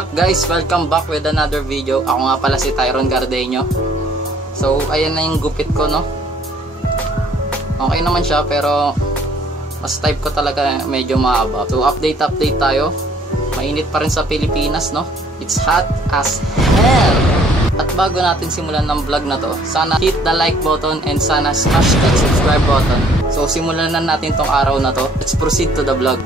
up guys? Welcome back with another video. Ako nga pala si Tyron Cardeño. So ayan na yung gupit ko, no? Okay naman siya pero mas type ko talaga medyo mahaba. So update tayo. Mainit pa rin sa Pilipinas, no? It's hot as hell. At bago natin simulan ng vlog na to, sana hit the like button and sana smash that subscribe button. So simulan na natin tong araw na to. Let's proceed to the vlog.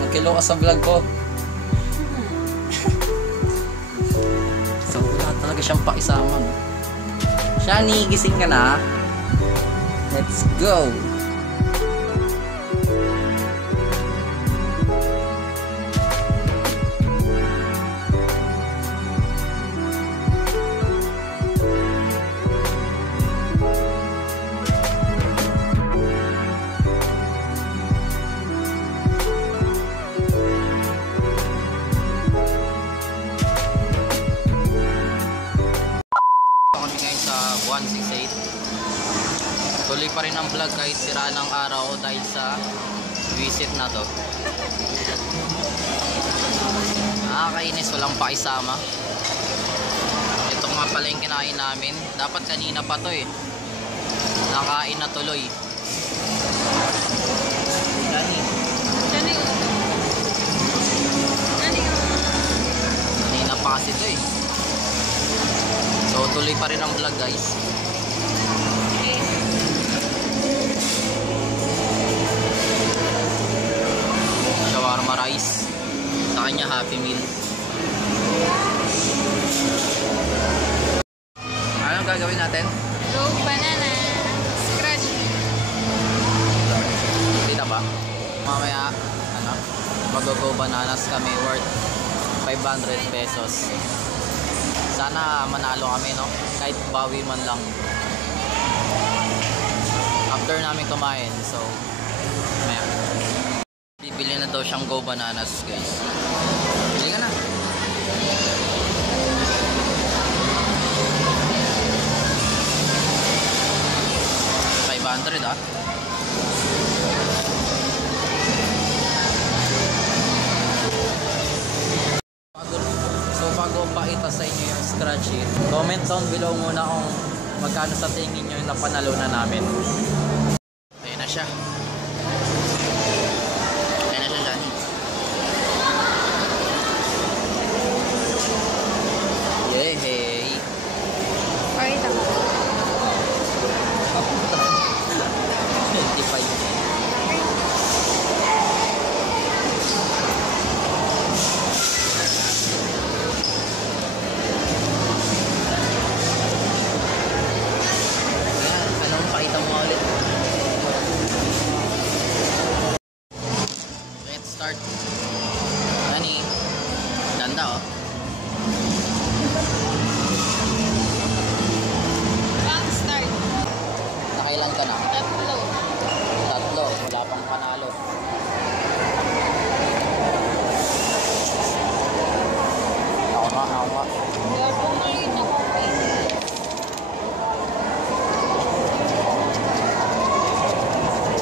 Nagkilo ka sa vlog ko. So wala talaga siyang pakisama. Shani, gising ka na? Let's go! Sa 168 tuloy pa rin ang vlog kahit sira ng araw dahil sa visit na to. Nakakainis, walang paisama. Ito nga pala yung kinain namin, dapat kanina pa to eh, nakain na tuloy. Kanina pa kasi to eh. So tuloy pa rin ang vlog guys. Shawarma rice, sa kanya Happy Meal. Anong gagawin natin? Go banana scratch. Hindi na ba? Mamaya mag-go bananas kami worth 500 pesos. Sana manalo kami, no? Kahit bawi man lang. After namin kumain, so maya. Bibili na daw siyang go bananas, guys. Bili ka na. $500 ah. Bago pakita sa inyo yung scratch sheet, comment down below muna kung magkano sa tingin nyo yung napanalunan namin. Ayan na siya. Ayan na siya, Johnny. Yehey! Pakita mo. 25. Start. Ani, ganda oh. Bang start. Nakailan ka na? Tatlo. Wala pang panalo. Ako nga. Wala po makita ko.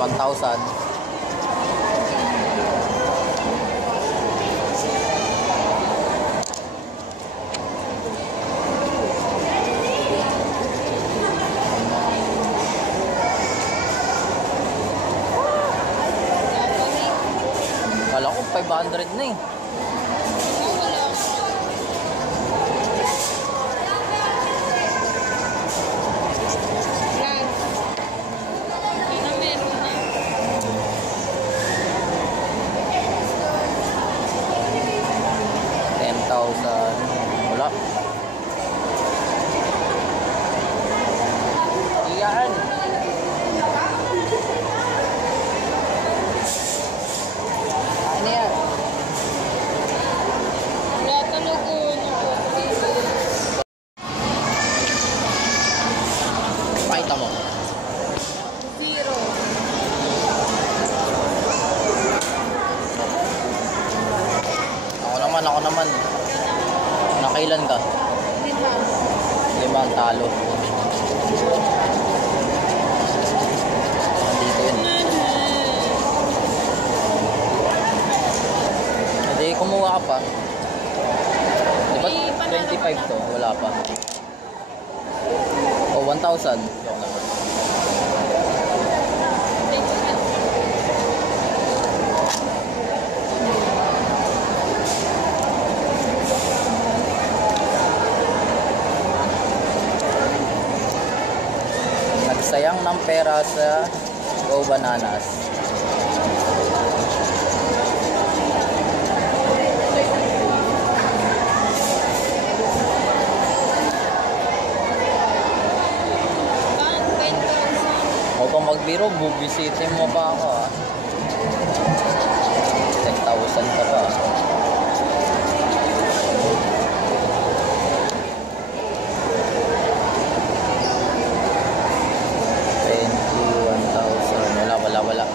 1,000. Kala ko 500 na eh. Wala. Iyan. Ano yan? Wala talaga. Pakita mo. 0. Ako lang naman. Nakailan ka? 5 ang talo. Nandito yun. Hindi, kumuha ka pa. Di ba 25 to? Wala pa. O, 1,000. Joke lang. Nagsayang ng pera sa Go Bananas. O kung magbiro, bubisitin mo pa ako, ah. 10,000 ka pa. Wala.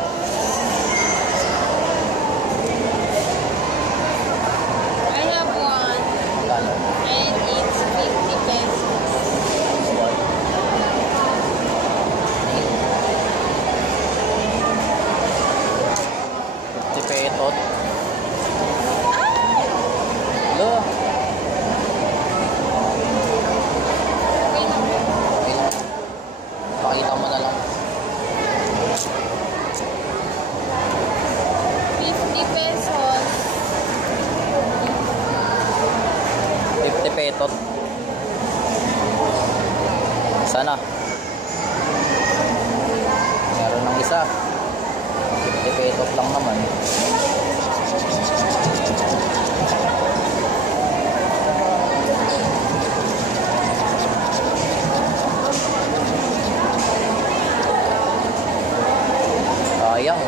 I have one. Kano? And it's 50 pesos. What? Tipetot. Lo. Okay na po. Pakita mo na lang. 50 pesos. 50 petot. Sana. Meron ng isa. 50 petot lang naman. Sayang.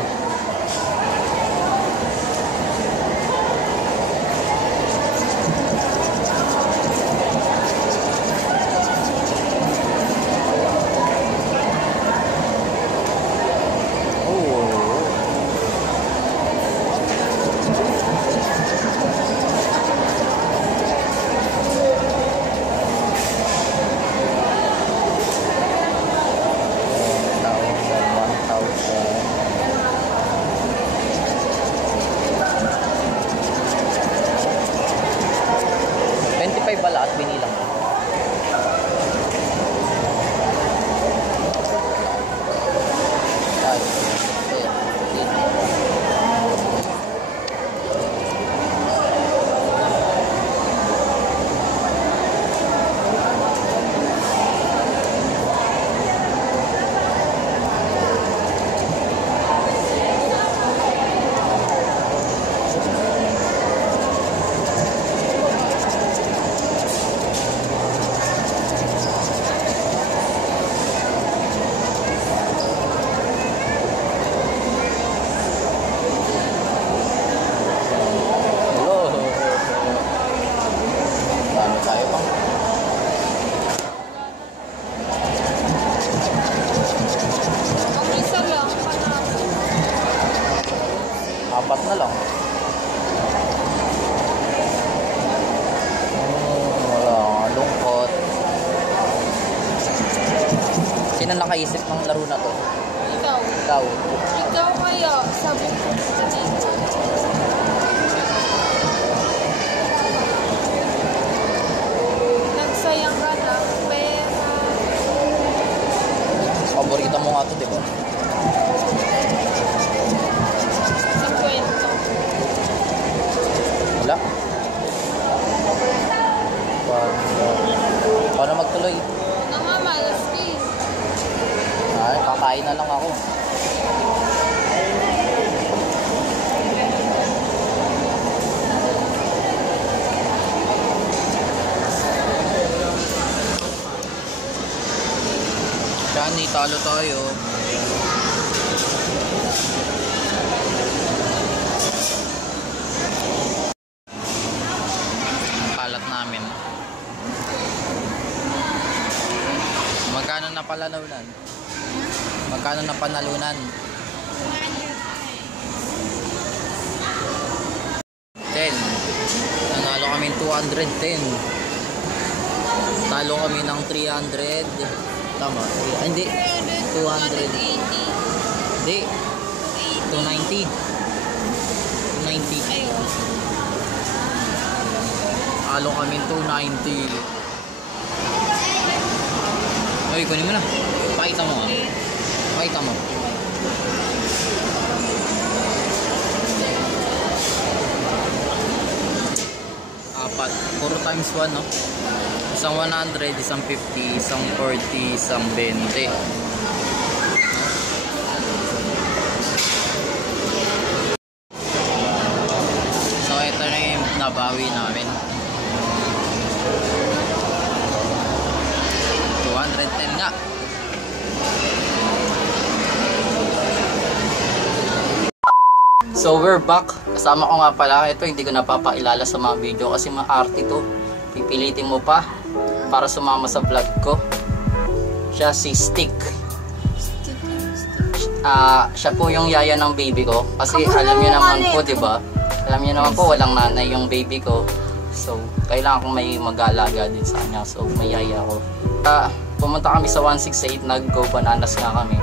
Bala at binilang mo. Apat na lang. Wala, lungkot. Sino nakaisip ng laro na to? Ikaw. Ikaw. Ikaw kaya, sabi ko dito. Nagsayang ka na, pera. Paborito mo nga to, di ba? 50. Wala. Paano magtuloy? Namamalas eh. Ay, kakain na lang ako. Shani, talo tayo. Kalat namin. Magkano na palalunan? Magkano na panalunan? 10. Nanalo kami kami 210. Talo kami ng 300. Tama. Ay, hindi. 200. Hindi. 290. 290. Talo kami 290. Uy, kunin mo na. Pakita mo. Pakita mo. Apat. Puro times 1, no? Isang 100, isang 50, isang 40, isang 20. So, ito na yung nabawi namin. 210 nga. So we're back. Kasama ko nga pala. Ito hindi ko napapakilala sa mga video kasi maarte to. Pipilitin mo pa para sumama sa vlog ko. Siya si Stick. Siya po yung yaya ng baby ko. Kasi alam niyo naman po, diba? Alam niyo naman po, walang nanay yung baby ko. So, kailangan kong may mag-alaga din sa kanya. So, may yaya ko. Pumunta kami sa 168. Nag-go bananas nga kami.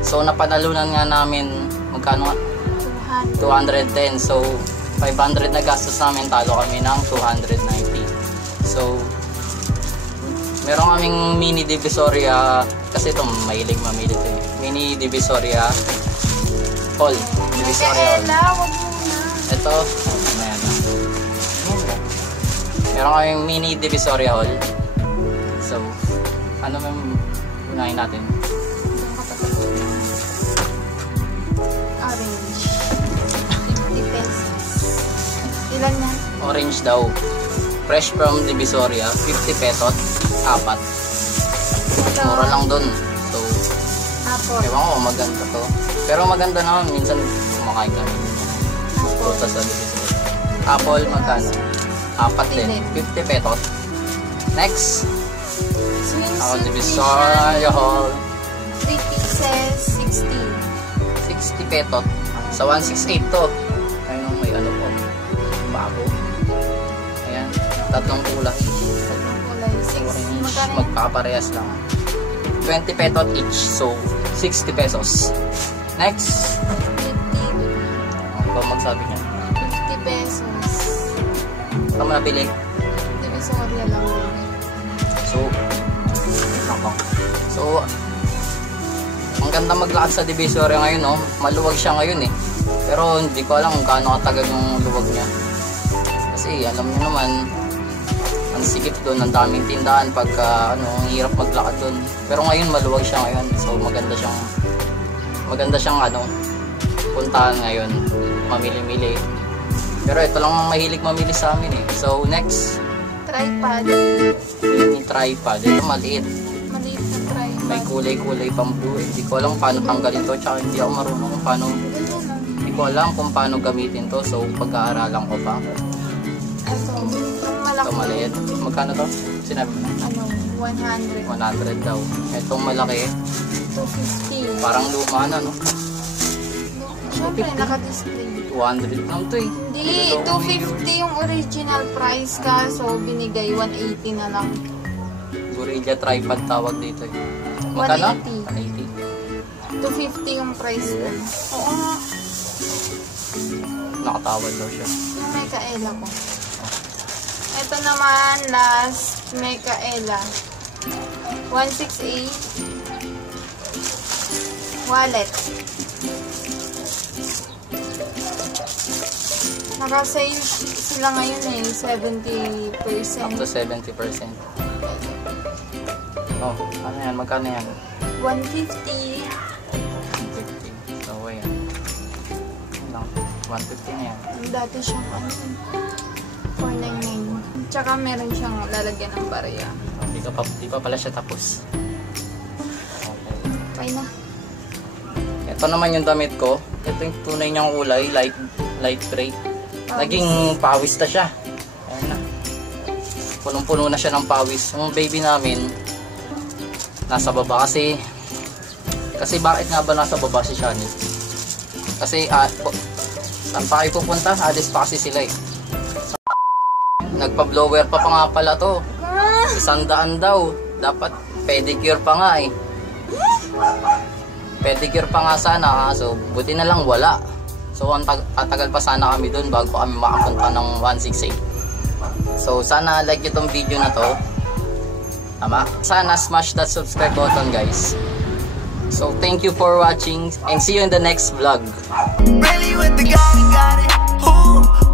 So, napanalunan nga namin magkano nga? 210. So 500 na gastos namin, talo kami ng 290. So meron kaming mini divisoria kasi ito mahilig mamili ito. Mini divisoria hall. Divisoria hall. Ito, ayan. Meron kaming mini divisoria hall. So ano mang unahin natin? Ilan yan? Orange daw. Fresh from Divisoria, 50 petot, 4. Mura lang dun. So, ewan ko, maganda to. Pero maganda naman, minsan kumakain kami. Puta sa Divisoria. Apple, magkano? 4 din. 50 petot. Next. Ako, Divisoria Hall. 3 pieces, 60. 60 petot. Sa 168 to. Ayun, may ano po. Bago. Ayan, tatlong kulay. Magpaparehas lang. 20 petot each, so 60 pesos. Next. 50. Ano ba magsabi niya? 50 pesos. Saan mo nabili? Divisoria lang. So, ang ganda maglakad sa Divisoria ngayon, no? Maluwag siya ngayon eh. Pero hindi ko alam kung gaano katagal yung luwag niya. Kasi alam niyo naman, ang sikip doon, ang daming tindahan pagka ang hirap maglakad doon. Pero ngayon maluwag siya ngayon. So maganda siyang puntahan ngayon, mamili-mili. Pero ito lang ang mahilig mamili sa amin eh. So next, tripod. Mini tripod. Ito maliit. Maliit na tripod. May kulay-kulay pang blue. Hindi ko alam paano tanggalin to, tsaka hindi ako marunong kung paano. Hindi ko alam kung paano gamitin to. So pag-aaralan ko pa. Ito, malaki. Ito maliit. Magkano to? Sinabi mo na? 100. 100 daw. Itong malaki. 250. Parang luma na, no? Siyempre, naka-display. 200 lang to eh. Hindi, 250 yung original price ka. So, binigay 180 na lang. Gorilla tripod tawag dito eh. Magkano? 180. 250 yung price ko. Oo nga. Nakatawad daw siya. Yung Mekaela ko. Ito naman, last Mekaela. 168. Wallet. Naka-sale sila ngayon eh, 70%. Up to 70%. Oh, ano yan? Magkano yan? 150. 150. So, ayan. 150 na yan. Dati siyang 499. Tsaka meron siyang lalagyan ng barya. Di pa pala siya tapos. Okay na. Ito naman yung damit ko. Ito yung tunay niyang kulay, light gray. Naging pawis na siya. Ayan na. Punong-puno na siya ng pawis. Yung baby namin nasa baba kasi bakit nga ba nasa baba si Shani? Kasi saan pa kayo pupunta? Alis pa kasi sila eh. nagpa-blower pa nga pala to. 100 daw. Dapat pedicure pa nga eh. Pedicure pa nga sana, so buti na lang wala. So ang tatagal pa sana kami dun bago kami makapunta ng 168. So sana like nyo tong video na to. Tama? Sana smash that subscribe button, guys. So thank you for watching and see you in the next vlog. Really with the guy, got it. Ooh.